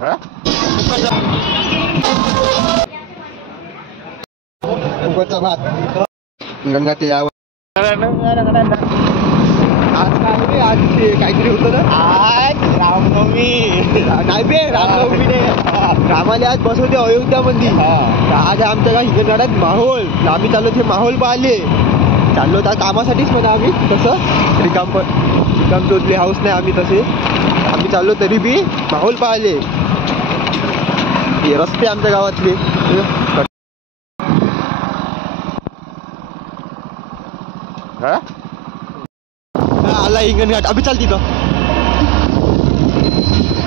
फुकटचा भात गंगाते यावं. आज काय आज काहीतरी होतं ना. आज रामनवमी नाही बे, रामनवमी नाही. रामाला आज बसवते अयोध्यामध्ये. आज आमच्या गाव हिंगणघाटात माहोल. आम्ही चाललो ते माहोल पाहिले. चाललो त्या कामासाठीच म्हणा आम्ही तसं रिकाम चोचले हाऊस नाही आम्ही तसे. आम्ही चाललो तरी बी माहोल पाहिले. हे रस्ते आमच्या गावातले. आला हिंगणघाट. अभि चाल तिथं.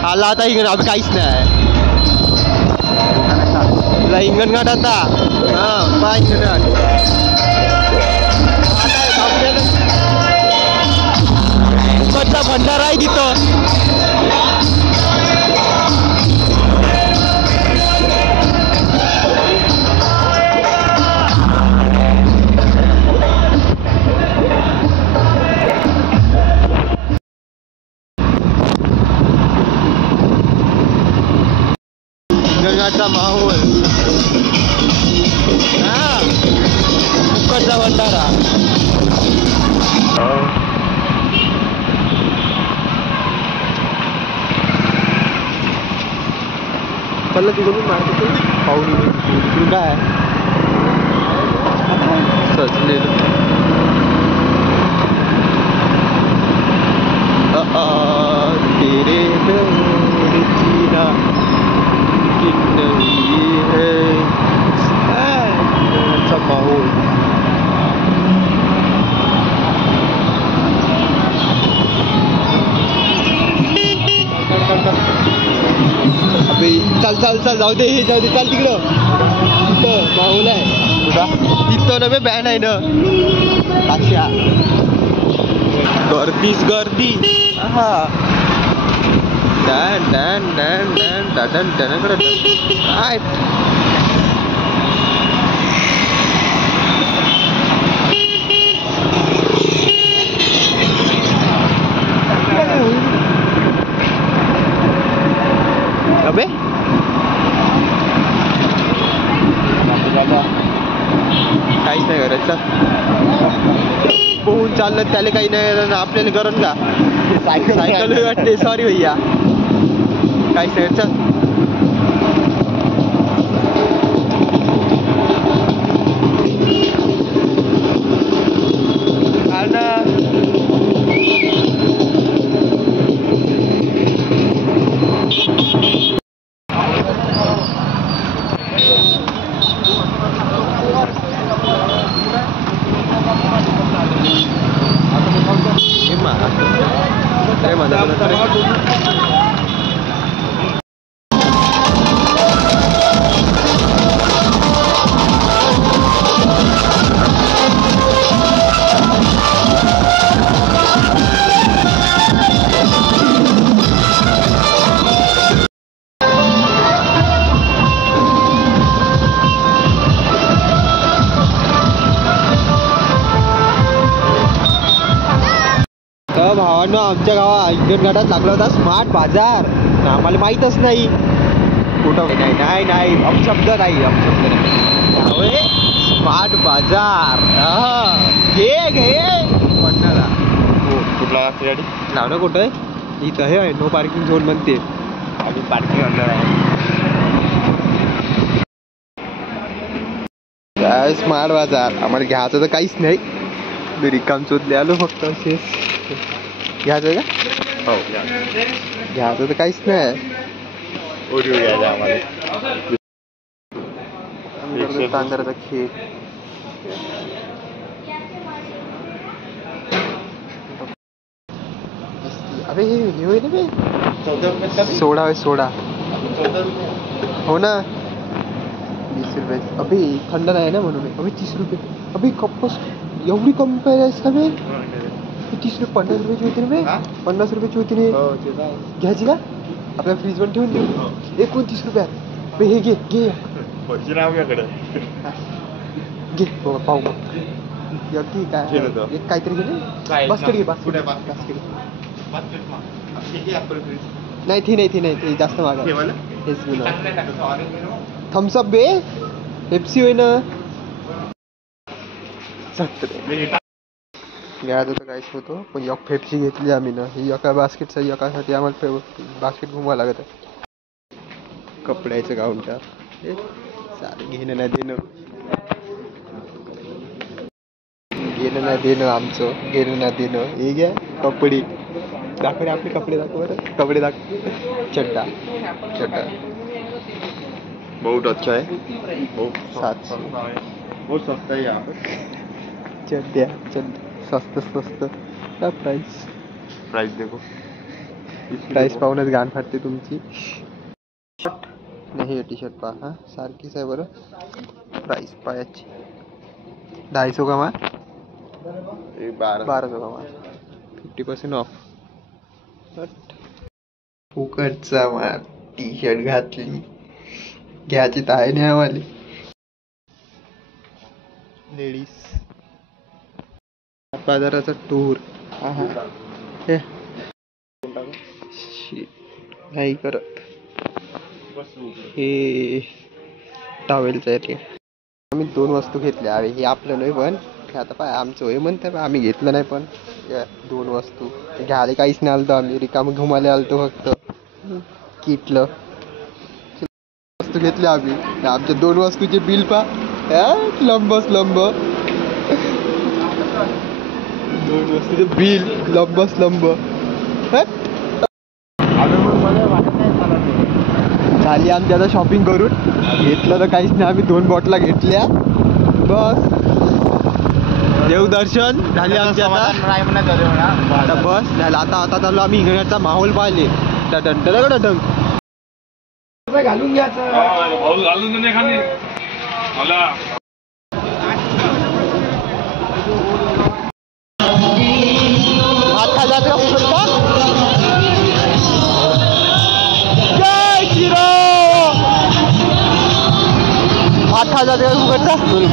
आला आता हिंगण. अभि काहीच नाही हिंगणघाट आता. हा पा हिंगणघाट फुकटचा भंडारा आहे तिथं. गंगाचा माहोल. हा फुकटचा भंडारा. चला तिकडून मार्केट पाहुणी तिकडून काय सजलेलं. तेरे जीना माहोल. अबे चल चल चल जाऊ दे. हे जाऊ दे. चाल तिकडं. तिथं माहोल आहे. तिथं ना बे बॅन आहे ना. अच्छा गर्दीच गर्दी. हा Dan Dan Dan Dan Dan डॅनकडे काय अबे काहीच नाही करायचं. पोहून चाललं त्याला काही नाही. आपल्याला करण का सायकल वाटते. सॉरी भैया काहीच नाही. चल भावांनो आमच्या गावात हिंगणघाटात लागला होता स्मार्ट बाजार. आम्हाला माहीतच नाही कुठं. नाही नाही नाही अपशब्द नाही. अपशब्द नाही. स्मार्ट बाजार. घे घे म्हणणारा. हो कुठला लागते गाडी नाव ना कुठं आहे. इथं हे नो पार्किंग झोन म्हणते. आम्ही पार्किंग आणणार आहे. काय स्मार्ट बाजार. आम्हाला घ्यायचं तर काहीच नाही. मी रिकाम चोतले आलो फक्त. असे घ्यायचं का. हो घ्यायचं तर काहीच नाही. ओरिओ घ्यायचं आम्हाला. तांदळाचा खीर. अबे हे होय ना बे. सोडा आहे सोडा. हो ना 20 रुपये. अबे थंड नाही ना म्हणून. अबे 30 रुपये. अबे कप्पस एवढी कमी प्राइस का बे. 30 रुपये 50 रुपयाची होती रे. 50 रुपयाची होती रे. घ्यायची का आपल्या फ्रीज वर ठेवून देऊ. 29 रुपयात. हे घे घे. घे बाबा पाहू मग. काय काहीतरी घे. बास्केट घे. बास्केट. नाही ती जास्त महाग हेच घेऊन थम्सअप बे पेप्सी होय ना घ्यायचं होतं काहीच होतो पण एक पेप्सी घेतली आम्ही ना ही एका बास्केटचा एकासाठी आम्हाला बास्केट घुमावं लागत आहे कपड्याचं काउंटर सारं घेणं नाही देणं आमचं घेणं नाही देणं हे घ्या कपडे दाखव रे आपले कपडे दाखव कपडे दाखव चड्डा बहुत अच्छा है बहुत 700 बहुत सस्ता है यहाँ पर चड्डा सस्त प्राइस देखो प्राइस पाहूनच गाण फाटते तुमची नाही टी शर्ट पहा हा सारखीच आहे बरं प्राइस पायाची 250 का माल 1200 का माल 50% ऑफ फुकटचा माल टी शर्ट घातली घ्यायची तर आहे नाही आम्हाला लेडीज बाजाराचा टूर नाही करत हे टॉवेलचं आहे ते आम्ही 2 वस्तू घेतल्या अरे हे आपलं नाही पण आता पाय आमचं होय म्हणतं आम्ही घेतलं नाही पण 2 वस्तू घ्यायला काहीच नाही आलतो आम्ही रिकामं घुमायला आलतो फक्त किटलं वस्तू घेतल्या आम्ही आमच्या 2 वस्तूचे बिल पा लंब 2 वस्तूचे बिल लंब झाली आमची आता शॉपिंग करून घेतलं तर काहीच नाही आम्ही 2 बॉटला घेतल्या बस देवदर्शन झाली आमची आता बस झालं आता चाललो आम्ही हिंगण्याचा माहोल पाहिले घालून घ्यायचं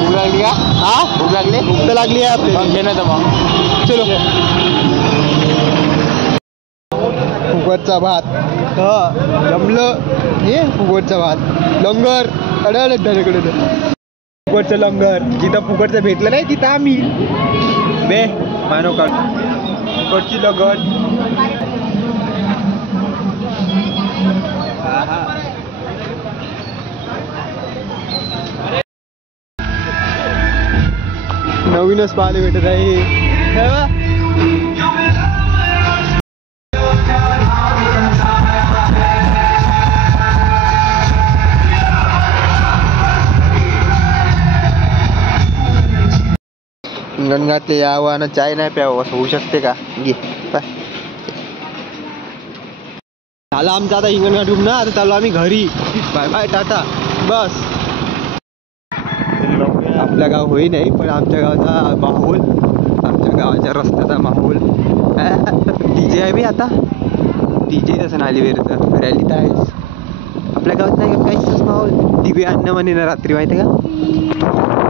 भूक लागली का भूक लागली आहे आपली चलो फुकटचा भात जमलं हे फुकटचा भात लंगर कडे फुकटचं लंगर जिथं फुकटचं भेटलं नाही तिथं आम्ही बे मानव काढ फुकटची लगन नवीनच पाहायला भेटत आहे गणगातले यावं आणि चाय नाही प्यावं असं होऊ शकते का घे झालं आमचं आता हिंगणघाट ना आता चालू आम्ही घरी बाय बाय टाटा बस आपल्या गाव होई नाही पण आमच्या गावाचा माहोल आमच्या गावाच्या रस्त्याचा माहोल डीजे आहे बी आता डीजे तसं नालीवेरचं रॅली तर आहेच आपल्या गावात नाही काहीच माहोल दिव्य अन्न म्हणे ना रात्री माहिती आहे का